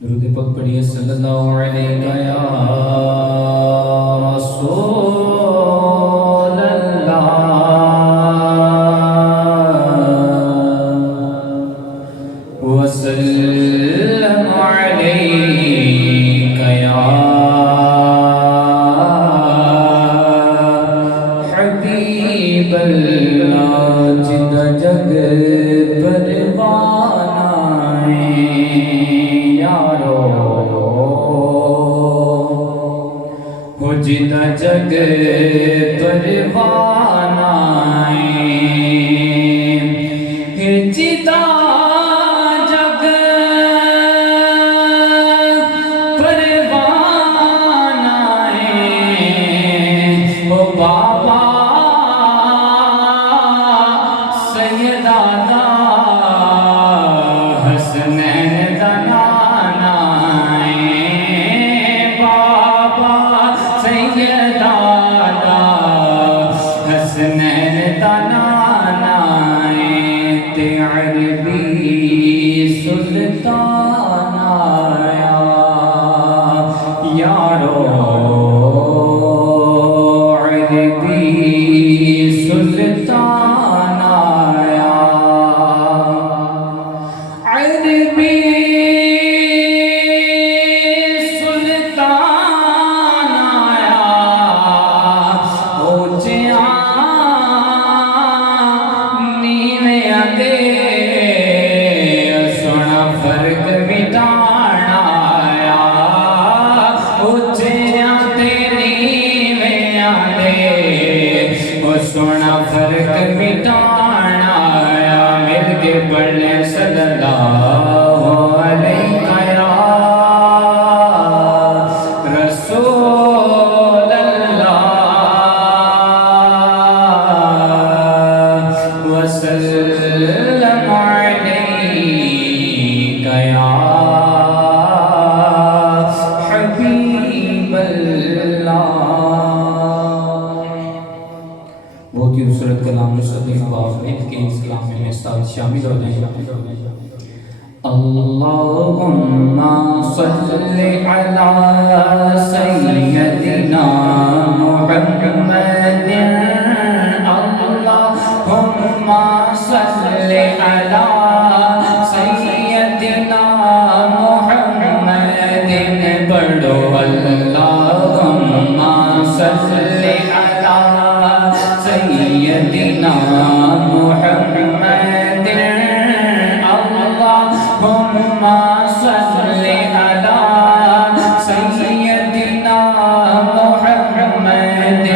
درود پاک پڑھیے صلی اللہ علیہ یا رسول اللہ وسلم علیک یا حبیب اللہ جدا جگ پروانہ یارو ہو جدا جگ پروانہ جدا جگ پروانہ او بابا سیدہ دا حسنین دا نانا بابا سیدہ دا حسنین دا نانا تے عربی سلطان آیا یارو عربی سلطان آیا عربی سلطان آیا او نیویاں دے سونا فرق مٹانا آیا او نیویاں دے سونا فرق مٹانا آیا مل کے پڑھنے صلی اللہ علیہ یا رسول اللہ وسلم علیک یا حبیب اللہ بہت ہی خوبصورت کلام نصرت اقبال میں کہ اس کلام میں استاد شامل ہو جائیں اللہم صلی علی سیدنا محمد اللہم صلی علی سیدنا محمد پڑھو اللہم صلی علی سیدنا محمد اللہم صلی علی سیدنا محمد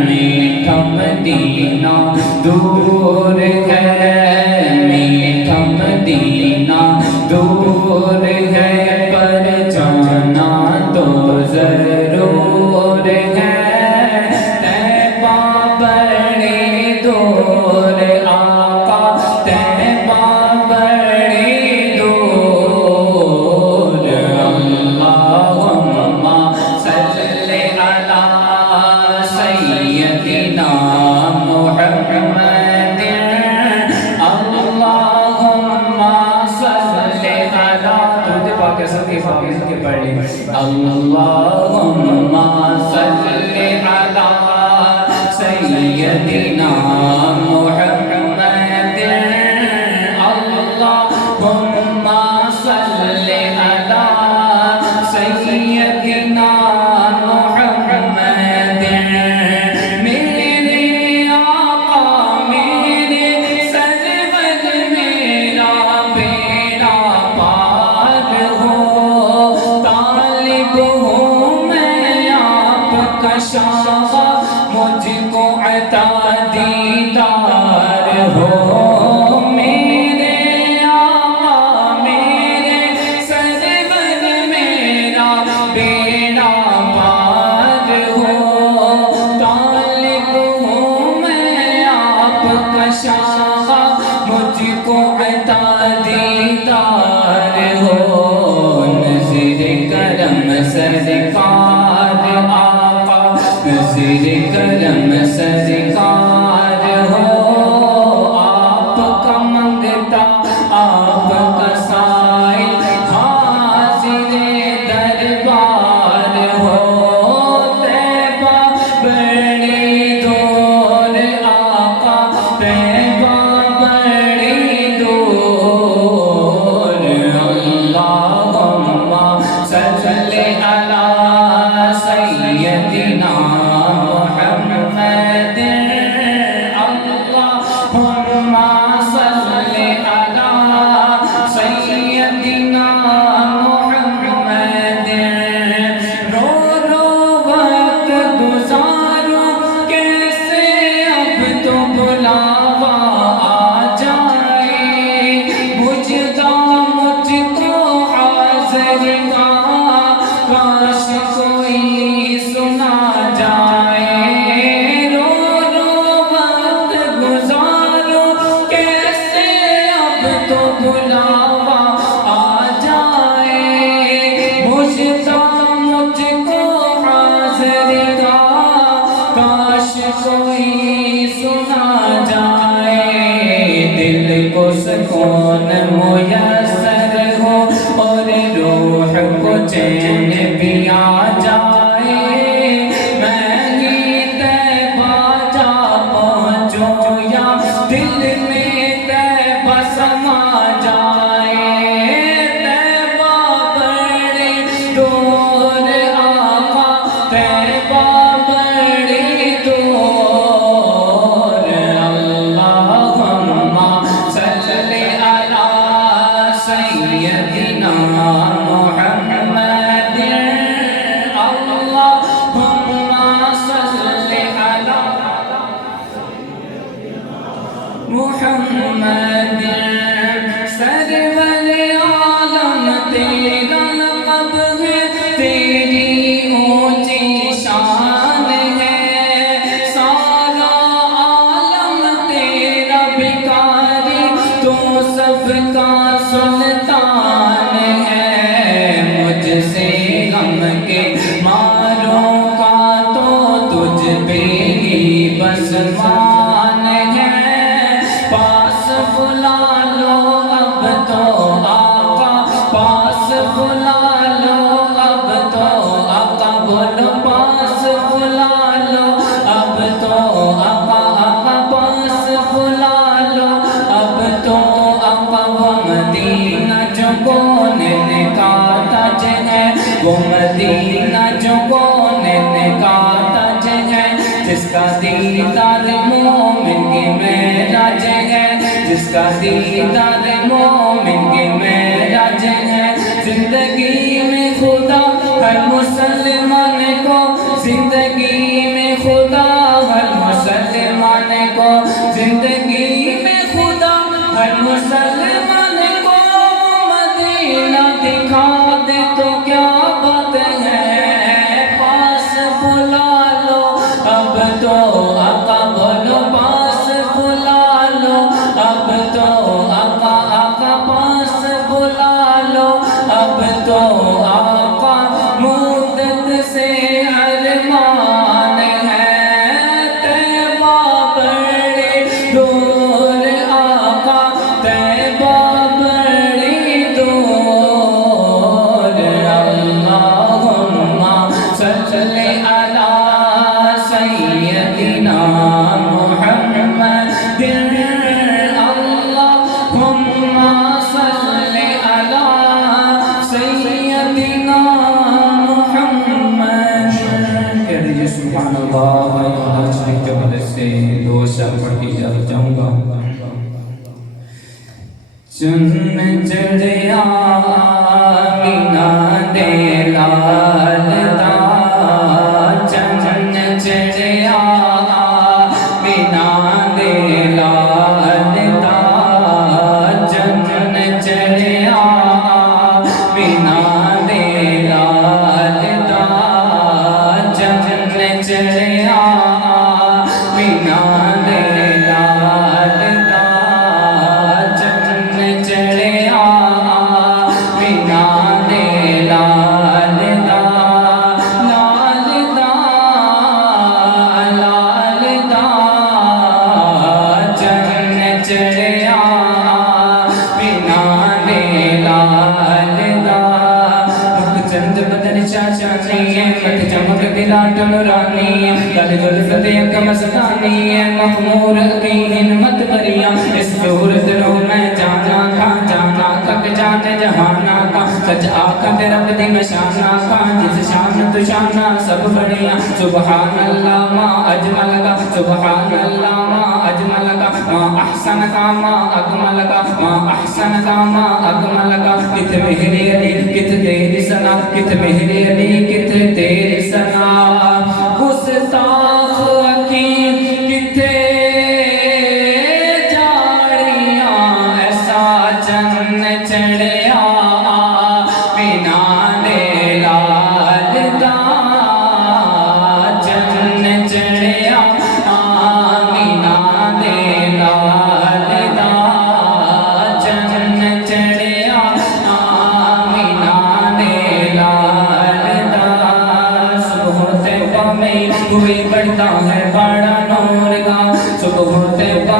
میٹھا مدینہ دور ہے میٹھا مدینہ دور ہے پر جانا تو ضرور ہے اللہم صلی علی سیدنا محمد اللہم صلی علی سیدنا محمد میرے آقا میرے سرور میرا بیڑا پار ہو مجھ کو عطا دیدار ہو میرے آقا میرے سرور میرا بیڑا پار ہو طالب ہوں میں آپ کا شاہ مجھ کو عطا دیدار ہو نظر کرم سرکار آقا نظر کرم سرکار ہو آپ کا منگتا آپ کا سائل ہاں تو بلاوا آ جائے، مشتاق مجھ کو حاضر کا کاش کوئی سنا جائے، دل کو سکون میسر ہو اور روح کو چین بھی آ جائے، میں ہی طیبہ جا پہنچوں یا دل میں طیبہ سما جائے، طیبہ بڑی دور آقا، طیبہ بڑی دور، اللہم صلی علی سیدنا محمد، اللہم صلی علی محمد، سرور عالم تیرا لقب ہے، تیری اونچی شان ہے، سارا عالم تیرا بھکاری، تو سب کا سلطان ہے، مجھ سے غم کے ماروں کا تو تجھ پہ ہی بس مان ہے، پاس بلا لو اب تو آقا، پاس بلا لو اب تو آقا، بولو پاس بلا لو اب تو آقا، آقا پاس بلا لو اب تو آقا، وہ مدینہ جو کونے کا تاج ہے، وہ مدینہ جو کونے کا تاج ہے، جس کا دیدار مومن کے معراج ہے، جس کا دیدار مومن کے معراج ہے، زندگی میں خدا ہر مسلمان کو، زندگی میں خدا ہر مسلمان کو، زندگی میں خدا ہر مسلمان کو مدینہ دکھا دے تو کیا بات ہے، پاس بلا لو اب تو آقا، بولو پاس بلا لو اب تو آقا، آقا پاس بلا لو اب تو آقا، مدت سے ارمان ہے، طیبہ بڑی دور آقا، طیبہ بڑی دور، اللہم صلی علی سیدنا محمد، اللہم صلی علی سیدنا محمد، کہہ دیجئے سبحان اللہ۔ آج کے حوالے سے دو شعر پڑھ کے اجازت چاہوں گا۔ چن چڑھیا آمینہ دے لال دا، چن چڑھیا آمینہ دے لال دا، چن چڑھیا آمینہ دے لال دا، چن چڑھیا آمینہ دے لال دا، چن چڑھیا آمینہ دے لال دا، لال دا، لال دا، چن چڑھیا آمینہ دے لال دا، مکھ چند بدن شاشانی ہے، مکھ چمک دلا ٹنرانی ہے، گل زلف دے اک مستانی ہے، مخمور کی ہمت بریاں، اس صورت رو میں جانا کا، جانا تک جانے جہانا کا، سچ آقا تیرا بدی میں شانہ کا، جس شان تو شانہ سب بڑیاں، سبحان اللہ ما اجمل کا، سبحان اللہ ما اجمل کا، ما احسن کا، ما اکمل کا، ما احسن کا، ما اکمل کا، کت مہری علی کت تیری ثنا، کت مہری علی کت تیری ثنا، گستاخ حکیم کتے جاڑیاں، ایسا چن چڑھیا آمینہ دے لال دا، چن چڑھیا آمینہ دے لال دا، چن